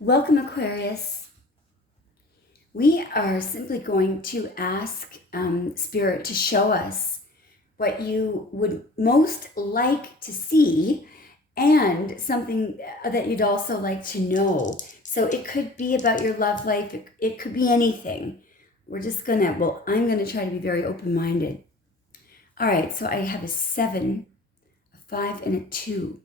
Welcome, Aquarius. We are simply going to ask Spirit to show us what you would most like to see and something that you'd also like to know. So it could be about your love life. It could be anything. We're just gonna, I'm gonna try to be very open-minded. All right, so I have a 7, a 5, and a 2.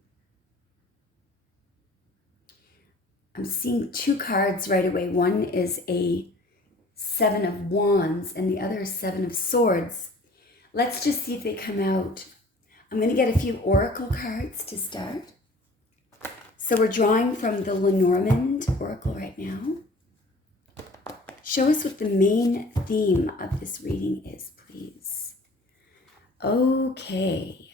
I'm seeing 2 cards right away. One is a 7 of Wands and the other is 7 of Swords. Let's just see if they come out. I'm going to get a few oracle cards to start. So we're drawing from the Lenormand oracle right now. Show us what the main theme of this reading is, please. Okay.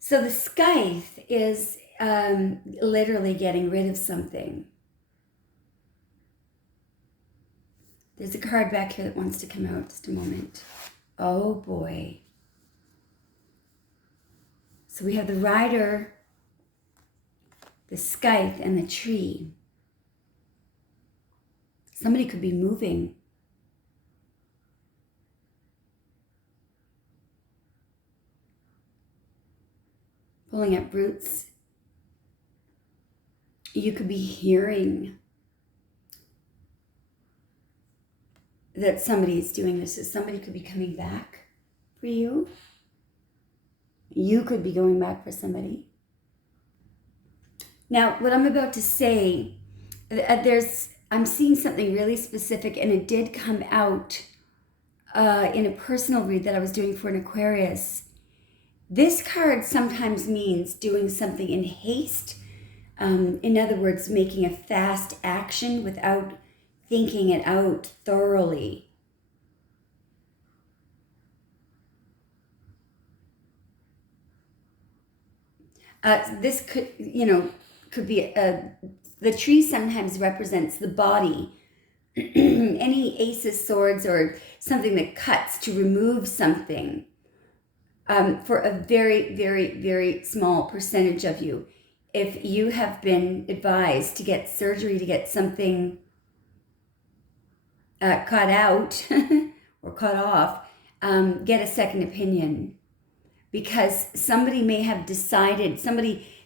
So the scythe is literally getting rid of something. There's a card back here that wants to come out. Just a moment. Oh boy. So we have the rider, the scythe, and the tree. Somebody could be moving. Pulling up roots. You could be hearing that somebody is doing this. So somebody could be coming back for you. You could be going back for somebody. Now, what I'm about to say, I'm seeing something really specific, and it did come out in a personal read that I was doing for an Aquarius. This card sometimes means doing something in haste. In other words, making a fast action without thinking it out thoroughly. This could be the tree sometimes represents the body. Any ace of swords or something that cuts to remove something. For a very, very, very small percentage of you. If you have been advised to get surgery to get something cut out or cut off, get a second opinion. Because somebody may have decided,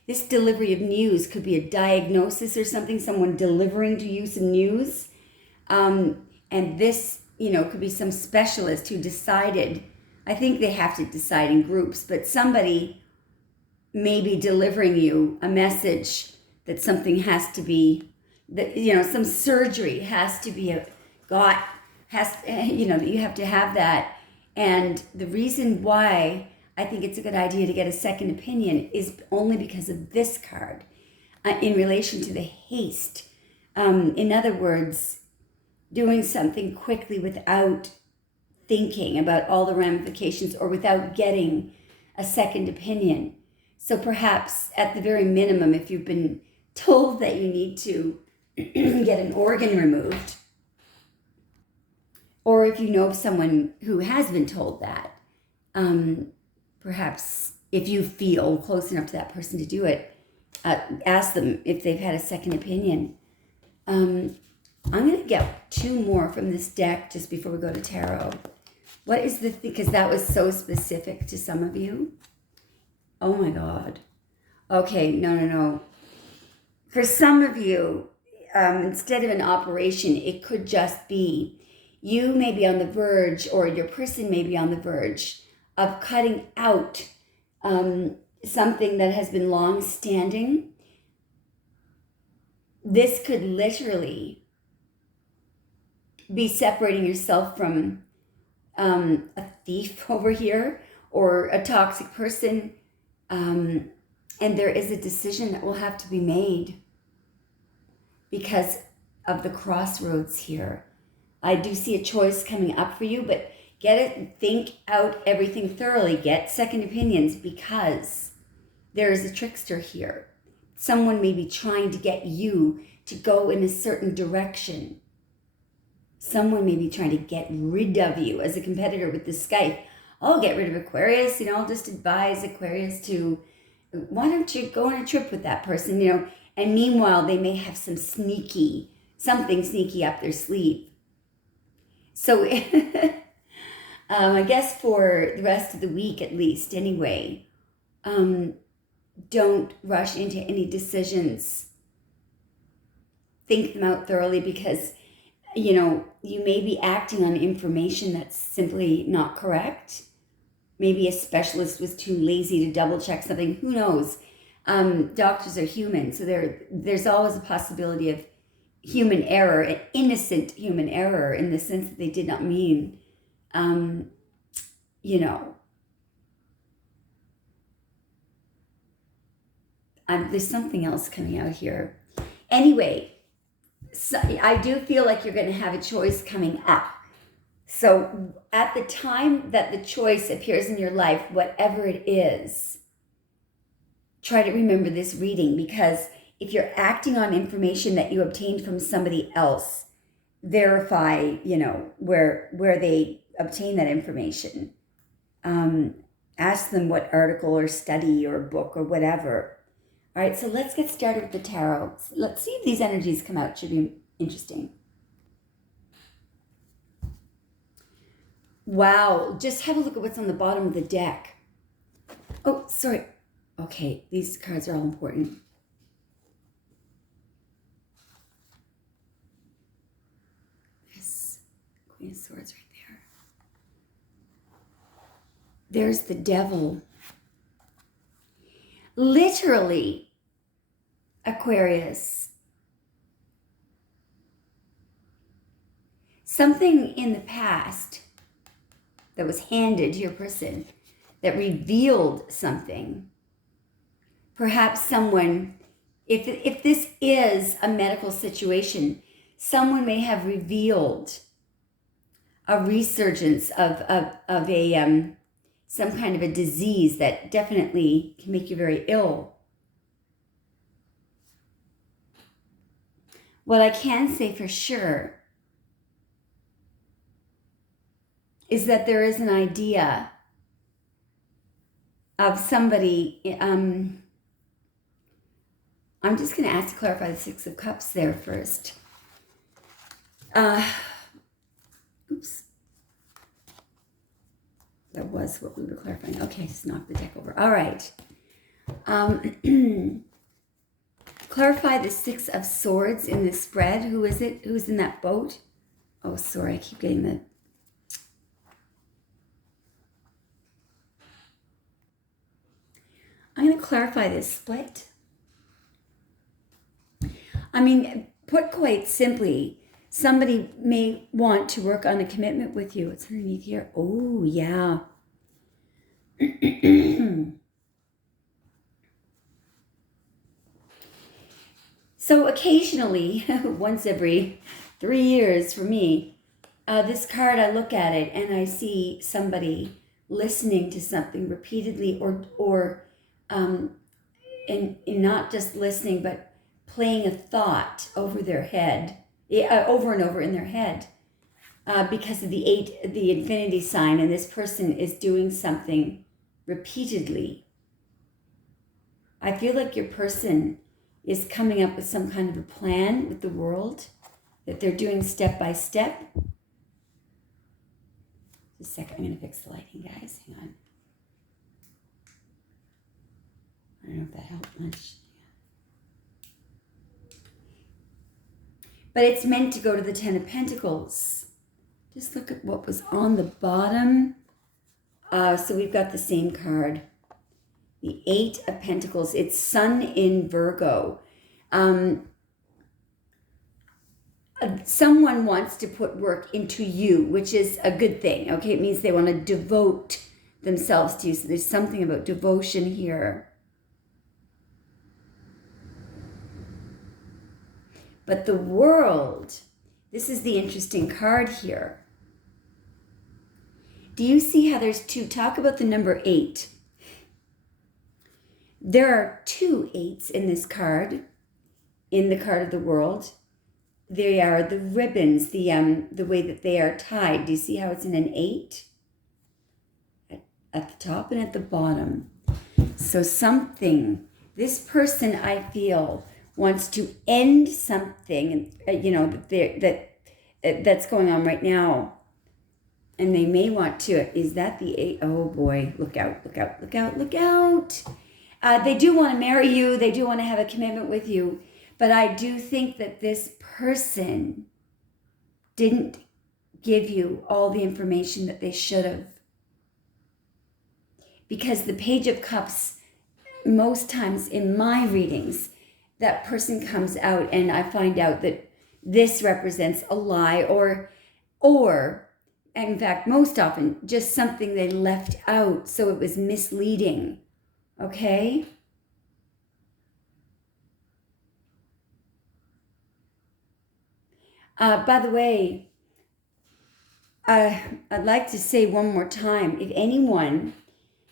this delivery of news could be a diagnosis or something, someone delivering to you some news. And this, could be some specialist who decided, I think they have to decide in groups, but somebody may be delivering you a message that something has to be, some surgery has to be that you have to have that. And the reason why I think it's a good idea to get a second opinion is only because of this card in relation to the haste. In other words, doing something quickly without thinking about all the ramifications or without getting a second opinion. So perhaps at the very minimum, if you've been told that you need to get an organ removed, or if you know of someone who has been told that, perhaps if you feel close enough to that person to do it, ask them if they've had a second opinion. I'm going to get 2 more from this deck just before we go to tarot. What is the thing? Because that was so specific to some of you. Oh my God. Okay, no. For some of you, instead of an operation, it could just be you may be on the verge, or your person may be on the verge of cutting out something that has been long-standing. This could literally be separating yourself from a thief over here or a toxic person, and there is a decision that will have to be made because of the crossroads here. I do see a choice coming up for you, but think out everything thoroughly, get second opinions, because there is a trickster here. Someone may be trying to get you to go in a certain direction. Someone may be trying to get rid of you as a competitor with the scythe. oh, get rid of Aquarius, I'll just advise Aquarius to, why don't you go on a trip with that person, and meanwhile they may have something sneaky up their sleeve. So I guess for the rest of the week, at least anyway, don't rush into any decisions. Think them out thoroughly, because you may be acting on information that's simply not correct. Maybe a specialist was too lazy to double check something. Who knows? Doctors are human, so there's always a possibility of human error, an innocent human error, in the sense that they did not mean, there's something else coming out here. Anyway, so I do feel like you're going to have a choice coming up. So at the time that the choice appears in your life, whatever it is, try to remember this reading, because if you're acting on information that you obtained from somebody else, verify, where they obtain that information. Ask them what article or study or book or whatever. All right, so let's get started with the tarot. Let's see if these energies come out. Should be interesting. Wow, just have a look at what's on the bottom of the deck. Oh, sorry. Okay, these cards are all important. This Queen of Swords right there. There's the Devil. Literally, Aquarius. Something in the past that was handed to your person that revealed something. Perhaps someone, if this is a medical situation, someone may have revealed a resurgence of a some kind of a disease that definitely can make you very ill. What I can say for sure is that there is an idea of somebody, I'm just going to ask to clarify the Six of Cups there first. Oops. That was what we were clarifying. Okay, just knock the deck over. All right. Clarify the Six of Swords in the spread. Who is it? Who's in that boat? Oh, sorry. I keep getting the... I'm going to clarify this split. I mean, put quite simply, somebody may want to work on a commitment with you. It's underneath here. Oh, yeah. So occasionally, once every 3 years for me, this card, I look at it and I see somebody listening to something repeatedly or and not just listening, but playing a thought over their head, over and over in their head, because of the infinity sign, and this person is doing something repeatedly. I feel like your person is coming up with some kind of a plan with the world that they're doing step by step. Just a second, I'm going to fix the lighting, guys. Hang on. I don't know if that helped much. But it's meant to go to the Ten of Pentacles. Just look at what was on the bottom. So we've got the same card. The Eight of Pentacles. It's Sun in Virgo. Someone wants to put work into you, which is a good thing. Okay, it means they want to devote themselves to you. So there's something about devotion here. But the World, this is the interesting card here. Do you see how there's two? Talk about the number 8. There are 2 8s in this card, in the card of the World. They are the ribbons, the way that they are tied. Do you see how it's in an 8? A at the top and at the bottom. So something, this person, I feel, wants to end something, that's going on right now. And they may want to, is that the eight? Oh boy, look out, look out, look out, look out. They do want to marry you. They do want to have a commitment with you. But I do think that this person didn't give you all the information that they should have. Because the Page of Cups, most times in my readings, that person comes out and I find out that this represents a lie or in fact, most often, just something they left out, so it was misleading. Okay? By the way, I'd like to say one more time, if anyone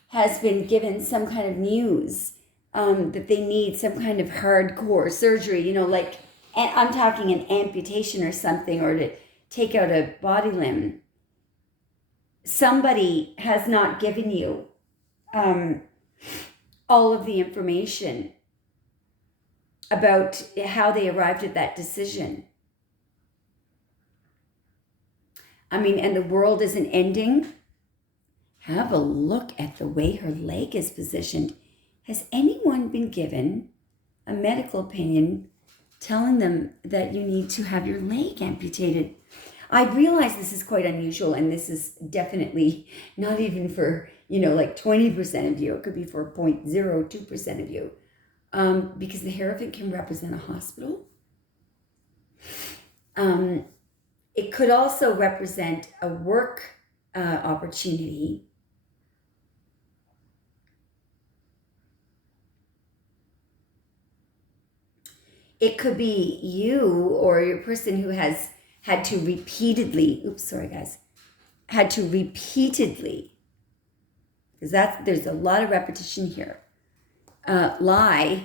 has been given some kind of news that they need some kind of hardcore surgery, like, and I'm talking an amputation or something, or to take out a body limb, somebody has not given you all of the information about how they arrived at that decision. And the world isn't ending. Have a look at the way her leg is positioned. Has anyone been given a medical opinion telling them that you need to have your leg amputated? I realize this is quite unusual, and this is definitely not even for, like 20% of you. It could be for 0.02% of you. Because the Hierophant can represent a hospital. It could also represent a work opportunity. It could be you or your person who has had to repeatedly, because there's a lot of repetition here, lie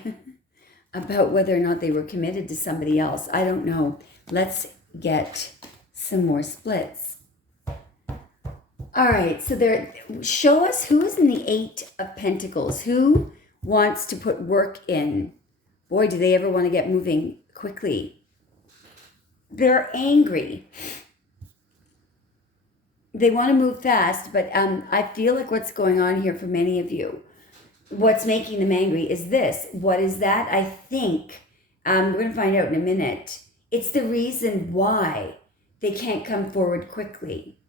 about whether or not they were committed to somebody else. I don't know. Let's get some more splits. All right, so show us who is in the Eight of Pentacles. Who wants to put work in? Boy, do they ever want to get moving quickly. They're angry. They want to move fast, but I feel like what's going on here for many of you, what's making them angry is this. What is that? I think, we're going to find out in a minute. It's the reason why they can't come forward quickly.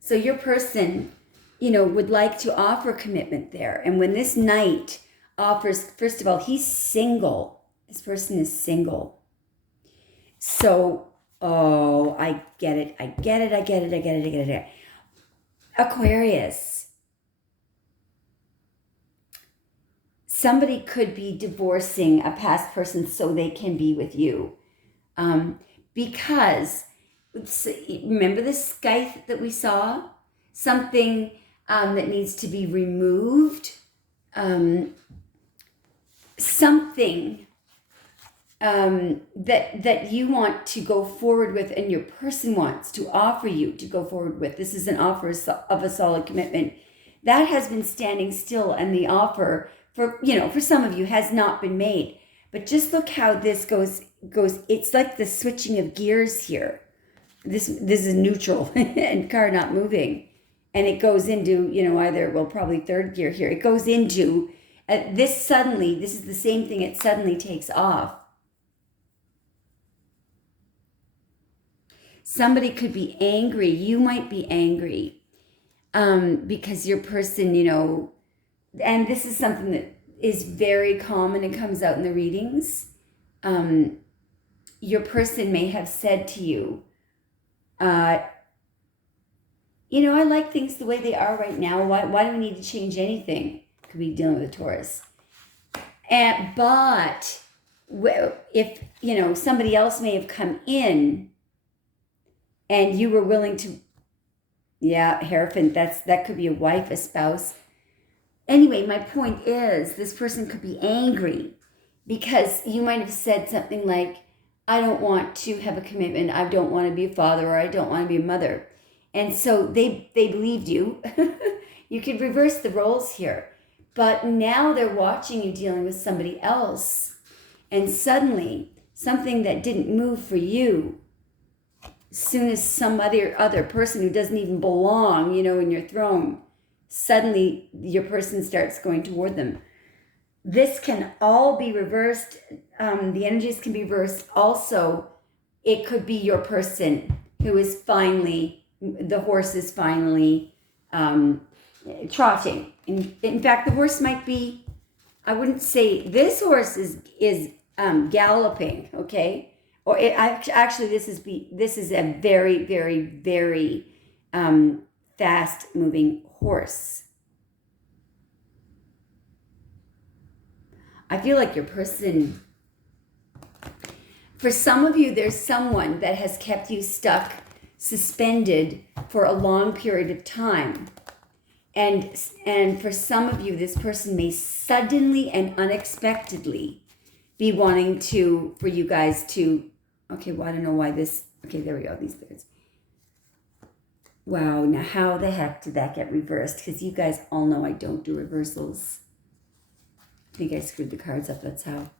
So your person, would like to offer commitment there. And when this Knight offers, first of all, he's single. This person is single. So, I get it. Aquarius. Somebody could be divorcing a past person so they can be with you. Because, remember the scythe that we saw? Something that needs to be removed. Something that you want to go forward with and your person wants to offer you to go forward with. This is an offer of a solid commitment. That has been standing still, and the offer for some of you has not been made. But just look how this goes. It's like the switching of gears here. This is neutral and car not moving. And it goes into, probably third gear here. It goes into this is the same thing. It suddenly takes off. Somebody could be angry. You might be angry because your person, and this is something that is very common and comes out in the readings. Your person may have said to you, I like things the way they are right now. Why do we need to change anything? Could be dealing with a Taurus. But if, somebody else may have come in and you were willing to, Hierophant, that could be a wife, a spouse. Anyway, my point is this person could be angry because you might have said something like, I don't want to have a commitment. I don't want to be a father, or I don't want to be a mother. And so they believed you. You could reverse the roles here. But now they're watching you dealing with somebody else. And suddenly, something that didn't move for you, as soon as some other person who doesn't even belong, in your throne, suddenly your person starts going toward them. This can all be reversed. The energies can be reversed. Also, it could be your person who is finally, the horse is finally trotting. In fact, the horse might be, I wouldn't say this horse is galloping, okay? Or actually, this is a very, very, very fast-moving horse. I feel like your person, for some of you, there's someone that has kept you stuck, suspended for a long period of time. And for some of you, this person may suddenly and unexpectedly be wanting for you guys to, okay, well, I don't know why this, okay, there we go, these things. Wow, now how the heck did that get reversed? Because you guys all know I don't do reversals. I think I screwed the cards up, that's how.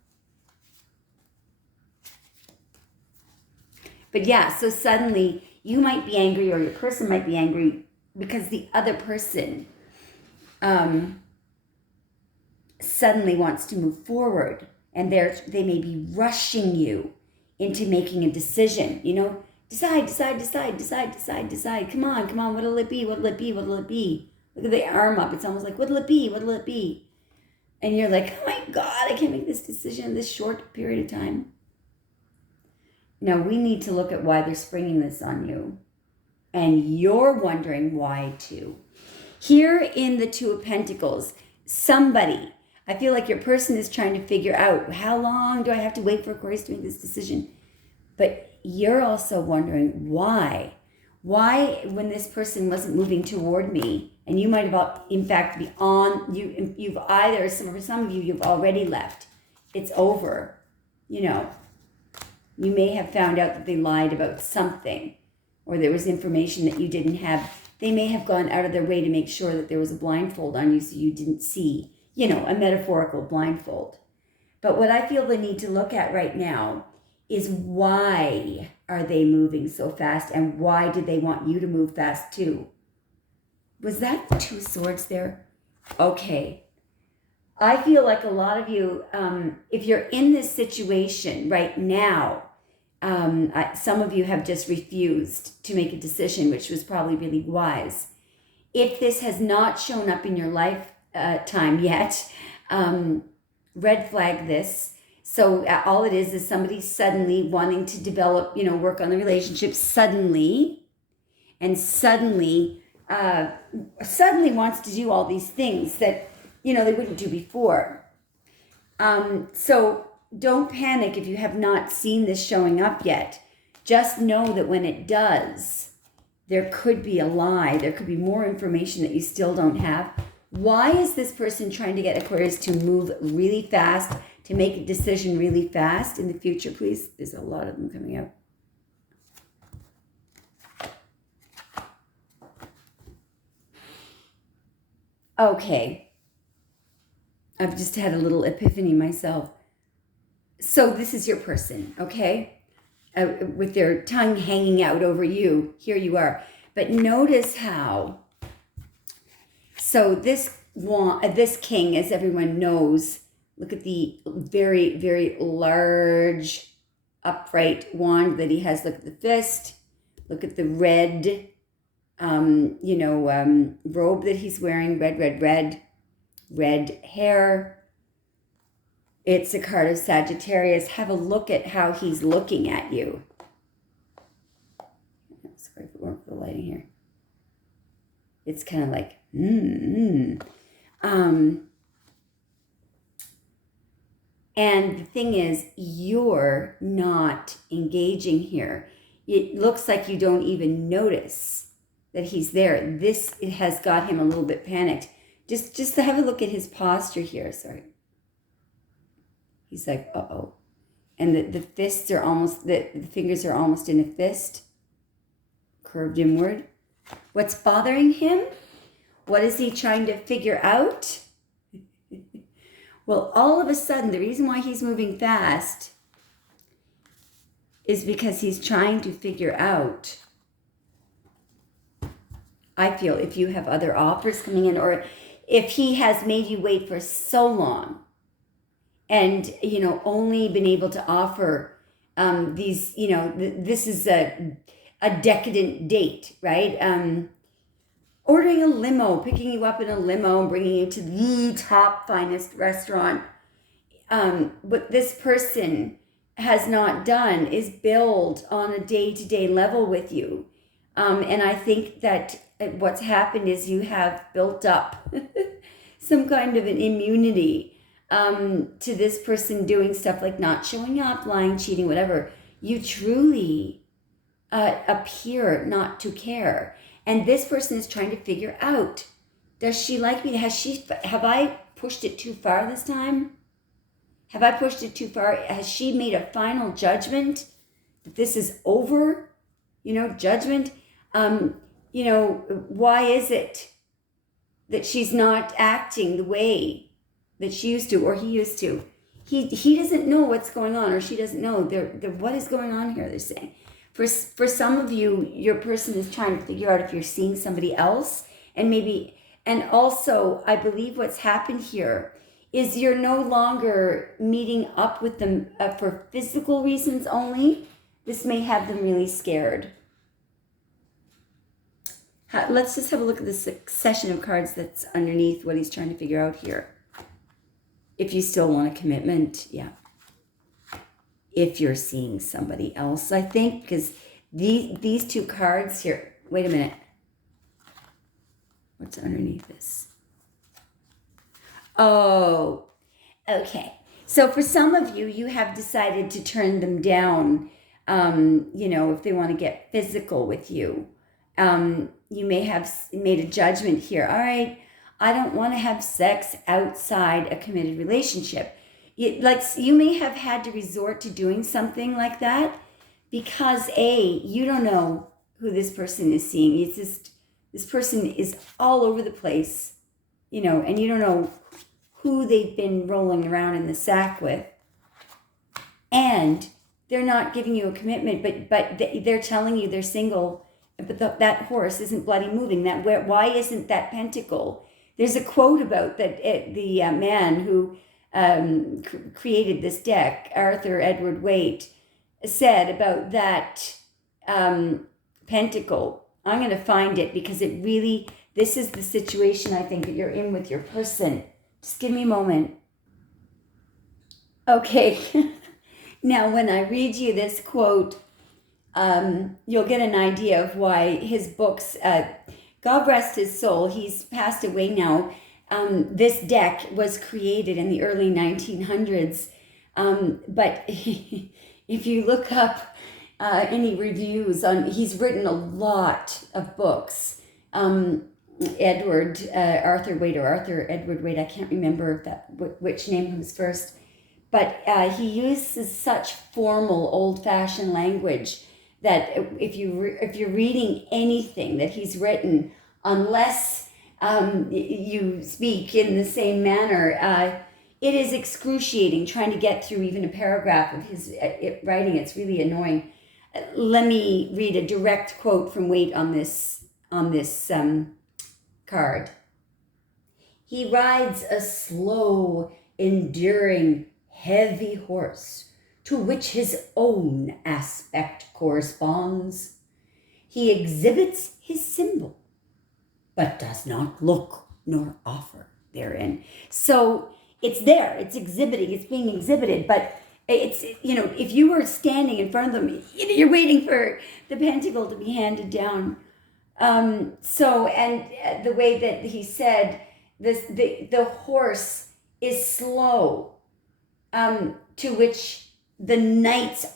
But yeah, so suddenly you might be angry, or your person might be angry because the other person suddenly wants to move forward, and they may be rushing you into making a decision. Decide. Come on. What'll it be? Look at the arm up. It's almost like, what'll it be? And you're like, oh my God, I can't make this decision in this short period of time. Now we need to look at why they're springing this on you. And you're wondering why too. Here in the Two of Pentacles, somebody, I feel like your person is trying to figure out, how long do I have to wait for Aquarius to make this decision? But you're also wondering why. Why, when this person wasn't moving toward me, and you might have, in fact, you've either, for some of you, you've already left. It's over. You may have found out that they lied about something, or there was information that you didn't have. They may have gone out of their way to make sure that there was a blindfold on you so you didn't see, a metaphorical blindfold. But what I feel the need to look at right now is, why are they moving so fast, and why did they want you to move fast too? Was that the Two of Swords there? Okay. I feel like a lot of you, if you're in this situation right now, some of you have just refused to make a decision, which was probably really wise. If this has not shown up in your lifetime yet, red flag this. So all it is somebody suddenly wanting to develop, work on the relationship suddenly, and suddenly wants to do all these things that, they wouldn't do before. So don't panic if you have not seen this showing up yet. Just know that when it does, there could be a lie. There could be more information that you still don't have. Why is this person trying to get Aquarius to move really fast, to make a decision really fast in the future, please? There's a lot of them coming out. Okay. I've just had a little epiphany myself. So this is your person, okay? With their tongue hanging out over you. Here you are. But notice how... So this king, as everyone knows, look at the very, very large upright wand that he has. Look at the fist. Look at the red, robe that he's wearing. Red hair. It's a card of Sagittarius. Have a look at how he's looking at you. Sorry for the lighting here. It's kind of like, And the thing is, you're not engaging here. It looks like you don't even notice that he's there. It has got him a little bit panicked. Just to have a look at his posture here. Sorry. He's like, uh-oh. And the fists are almost, the fingers are almost in a fist, curved inward. What's bothering him? What is he trying to figure out? Well, all of a sudden, the reason why he's moving fast is because he's trying to figure out, I feel, if you have other offers coming in, or if he has made you wait for so long and, only been able to offer these, this is a decadent date, right? Ordering a limo, picking you up in a limo and bringing you to the top finest restaurant. What this person has not done is build on a day-to-day level with you. And I think that what's happened is you have built up some kind of an immunity to this person doing stuff like not showing up, lying, cheating, whatever. You truly appear not to care. And this person is trying to figure out, does she like me? Have I pushed it too far this time? Have I pushed it too far? Has she made a final judgment that this is over? Judgment. Why is it that she's not acting the way that she used to or he used to? He doesn't know what's going on, or she doesn't know. What is going on here, they're saying. For some of you, your person is trying to figure out if you're seeing somebody else, and also I believe what's happened here is you're no longer meeting up with them for physical reasons only. This may have them really scared. Let's just have a look at the succession of cards that's underneath what he's trying to figure out here. If you still want a commitment, yeah. If you're seeing somebody else, I think, because these two cards here, wait a minute. What's underneath this? Oh, okay. So for some of you, you have decided to turn them down, if they want to get physical with you. You may have made a judgment here. All right, I don't want to have sex outside a committed relationship. You may have had to resort to doing something like that because you don't know who this person is seeing. It's just, this person is all over the place, and you don't know who they've been rolling around in the sack with. And they're not giving you a commitment, but they're telling you they're single, but that horse isn't bloody moving. Why isn't that pentacle? There's a quote about that the man who created this deck, Arthur Edward Waite, said about that pentacle. I'm going to find it because this is the situation I think that you're in with your person. Just give me a moment. Okay. Now, when I read you this quote, you'll get an idea of why his books, God rest his soul, he's passed away now. This deck was created in the early 1900s, but if you look up any reviews he's written a lot of books. Arthur Edward Waite, I can't remember which name was first, but he uses such formal, old-fashioned language that if you're reading anything that he's written, unless you speak in the same manner, it is excruciating trying to get through even a paragraph of his writing. It's really annoying. Let me read a direct quote from Waite on this card. He rides a slow, enduring, heavy horse to which his own aspect corresponds. He exhibits his symbol, but does not look nor offer therein. So it's there, it's being exhibited, but it's, if you were standing in front of them, you're waiting for the pentacle to be handed down. And the way that he said, the horse is slow, to which the knight's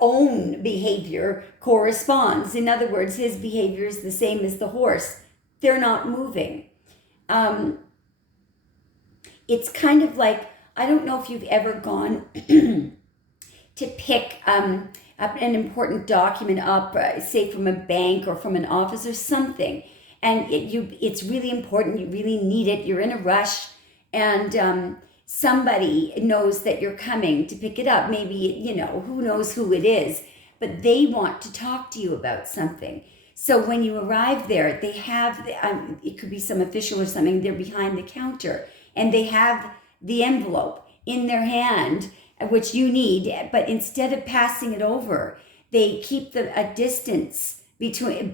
own behavior corresponds. In other words, his behavior is the same as the horse. They're not moving. It's kind of like, I don't know if you've ever gone to pick an important document up, say from a bank or from an office or something, and it's really important. You really need it. You're in a rush, and somebody knows that you're coming to pick it up. Maybe, who knows who it is, but they want to talk to you about something. So when you arrive there, they have, it could be some official or something, they're behind the counter, and they have the envelope in their hand, which you need, but instead of passing it over, they keep a distance between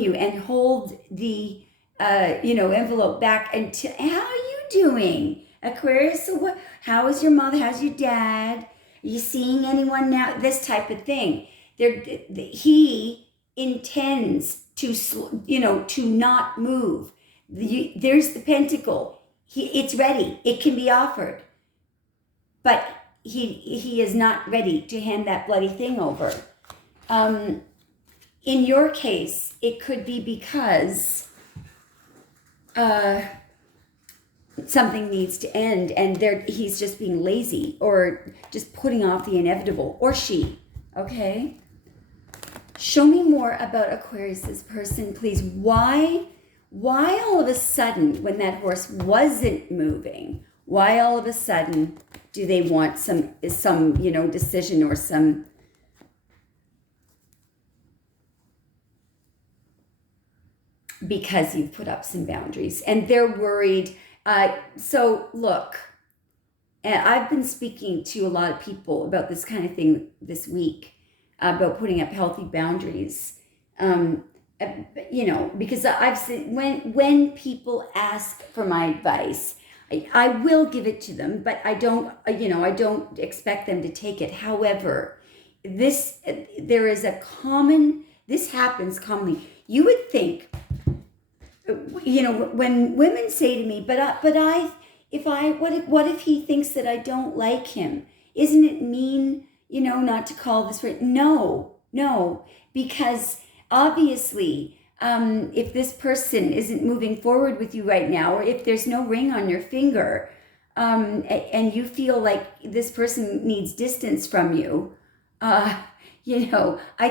you and hold the envelope back. And how are you doing, Aquarius? So how is your mother? How's your dad? Are you seeing anyone now? This type of thing. He intends to not move. There's the pentacle. It's ready. It can be offered, but he is not ready to hand that bloody thing over. In your case, it could be because something needs to end, and he's just being lazy or just putting off the inevitable, or she. Okay. Show me more about Aquarius's person, please. Why all of a sudden, when that horse wasn't moving, why all of a sudden do they want some decision or some? Because you've put up some boundaries and they're worried. So look, and I've been speaking to a lot of people about this kind of thing this week, about putting up healthy boundaries. Because I've seen when people ask for my advice, I will give it to them, but I don't expect them to take it. However, this happens commonly. You would think, when women say to me, what if he thinks that I don't like him? Isn't it mean, not to call this right? No, because obviously, if this person isn't moving forward with you right now, or if there's no ring on your finger, and you feel like this person needs distance from you, I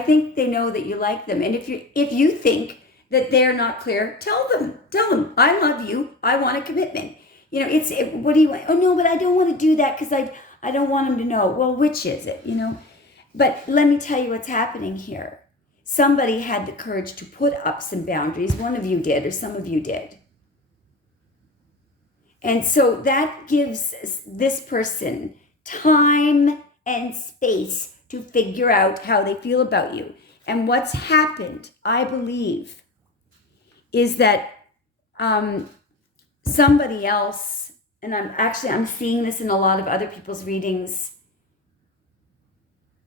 think they know that you like them. And if you think that they're not clear, tell them, I love you, I want a commitment. What do you want? Oh no, but I don't want to do that because I don't want him to know. Well, which is it, But let me tell you what's happening here. Somebody had the courage to put up some boundaries. One of you did, or some of you did. And so that gives this person time and space to figure out how they feel about you. And what's happened, I believe, is that somebody else, and I'm seeing this in a lot of other people's readings,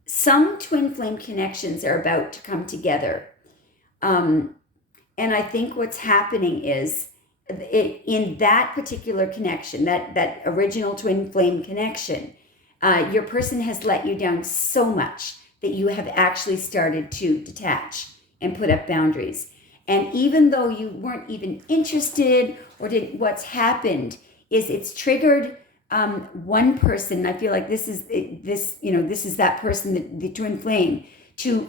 some twin flame connections are about to come together. And I think what's happening is, in that particular connection, that original twin flame connection, your person has let you down so much that you have actually started to detach and put up boundaries. And even though you weren't even interested or didn't, what's happened is it's triggered one person. I feel like this is that person, the twin flame, to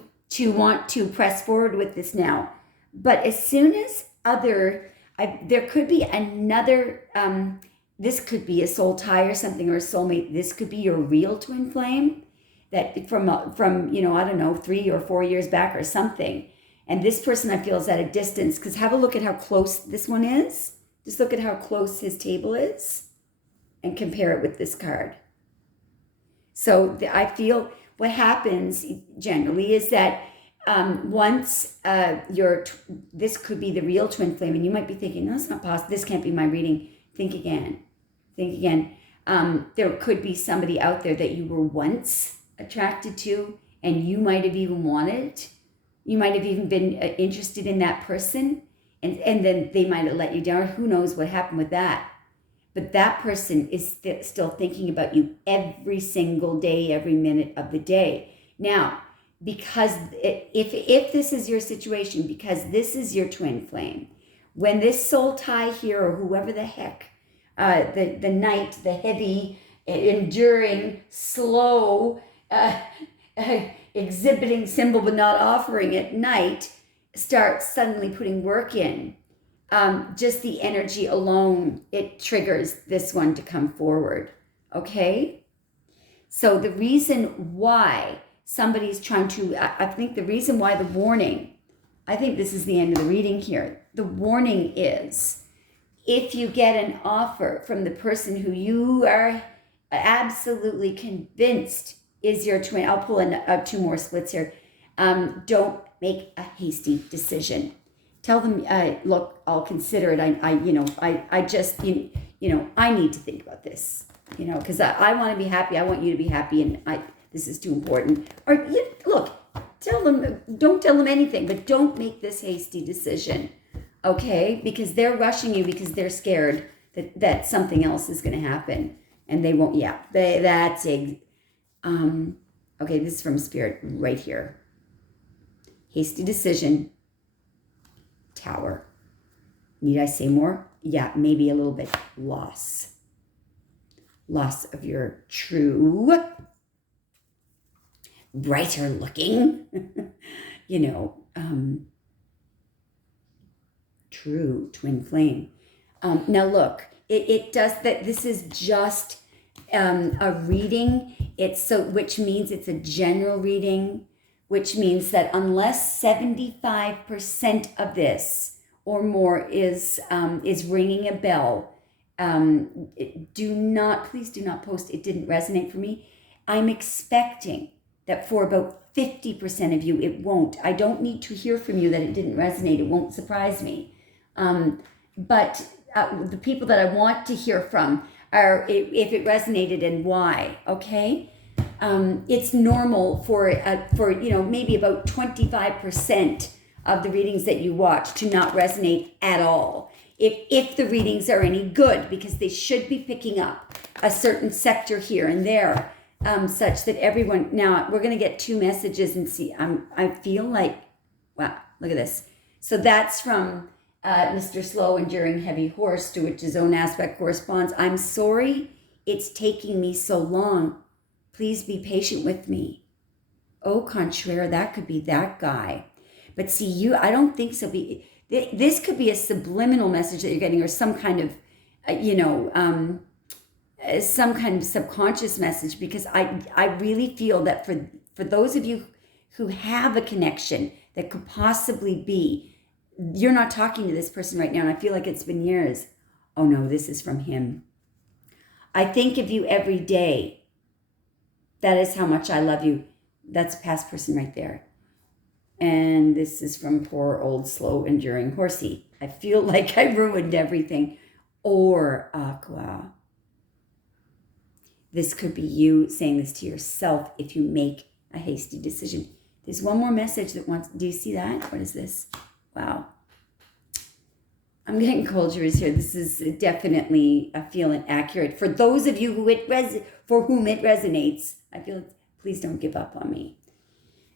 want to press forward with this now. But as soon as there could be another, this could be a soul tie or something, or a soulmate. This could be your real twin flame that from I don't know, 3 or 4 years back or something. And this person, I feel, is at a distance, because have a look at how close this one is. Just look at how close his table is and compare it with this card. So I feel what happens generally is that once this could be the real twin flame, and you might be thinking, no, it's not possible. This can't be my reading. Think again. There could be somebody out there that you were once attracted to, and you might have even wanted. You might have even been interested in that person, and then they might have let you down. Who knows what happened with that? But that person is still thinking about you every single day, every minute of the day. Now, because if this is your situation, because this is your twin flame, when this soul tie here, or whoever the heck, the knight, the heavy, enduring, slow, exhibiting symbol but not offering it, knight, start suddenly putting work in, just the energy alone, it triggers this one to come forward. Okay? So the reason why somebody's trying to, I think the reason why the warning, I think this is the end of the reading here. The warning is, if you get an offer from the person who you are absolutely convinced is your twin, I'll pull in 2 more splits here. Don't make a hasty decision. Tell them, look, I'll consider it. I just, I need to think about this, because I want to be happy. I want you to be happy, and this is too important. Or look, tell them, don't tell them anything, but don't make this hasty decision, okay? Because they're rushing you because they're scared that something else is going to happen, and they won't. Yeah, that's it. Okay, this is from Spirit right here. Hasty decision. Tower. Need I say more? Yeah, maybe a little bit. Loss of your true, brighter looking, true twin flame. Now look, it does that. This is just a reading. Which means it's a general reading, which means that unless 75% of this or more is ringing a bell, please do not post, it didn't resonate for me. I'm expecting that for about 50% of you, it won't. I don't need to hear from you that it didn't resonate. It won't surprise me. But the people that I want to hear from are if it resonated and why, okay? It's normal for maybe about 25% of the readings that you watch to not resonate at all. If the readings are any good, because they should be picking up a certain sector here and there, such that everyone. Now we're going to get 2 messages and see. I feel like, wow, look at this. So that's from Mr. Slow Enduring Heavy Horse, to which his own aspect corresponds. I'm sorry it's taking me so long. Please be patient with me. Au contraire, that could be that guy. But see, I don't think so. This could be a subliminal message that you're getting, or some kind of, some kind of subconscious message, because I really feel that for those of you who have a connection that could possibly be, you're not talking to this person right now, and I feel like it's been years. Oh no, this is from him. I think of you every day. That is how much I love you. That's a past person right there. And this is from poor old slow enduring horsey. I feel like I ruined everything. Or Aqua. This could be you saying this to yourself if you make a hasty decision. There's one more message that wants, do you see that? What is this? Wow. I'm getting cold shivers here. This is definitely a feeling accurate. For those of you for whom it resonates, I feel, please don't give up on me.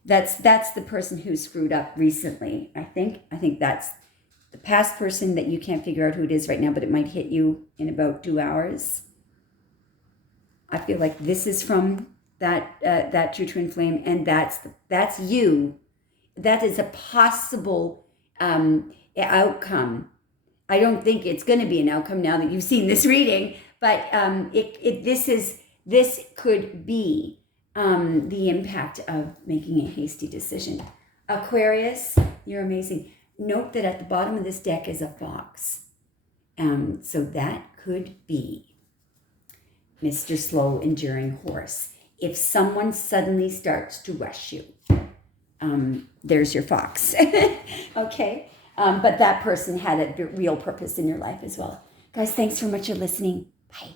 That's the person who screwed up recently, I think. I think that's the past person that you can't figure out who it is right now, but it might hit you in about 2 hours. I feel like this is from that true twin flame, and that's you. That is a possible outcome. I don't think it's going to be an outcome now that you've seen this reading, but this could be the impact of making a hasty decision. Aquarius, you're amazing. Note that at the bottom of this deck is a fox. So that could be Mr. Slow Enduring Horse. If someone suddenly starts to rush you, there's your fox. Okay? But that person had a real purpose in your life as well. Guys, thanks so much for listening. Bye.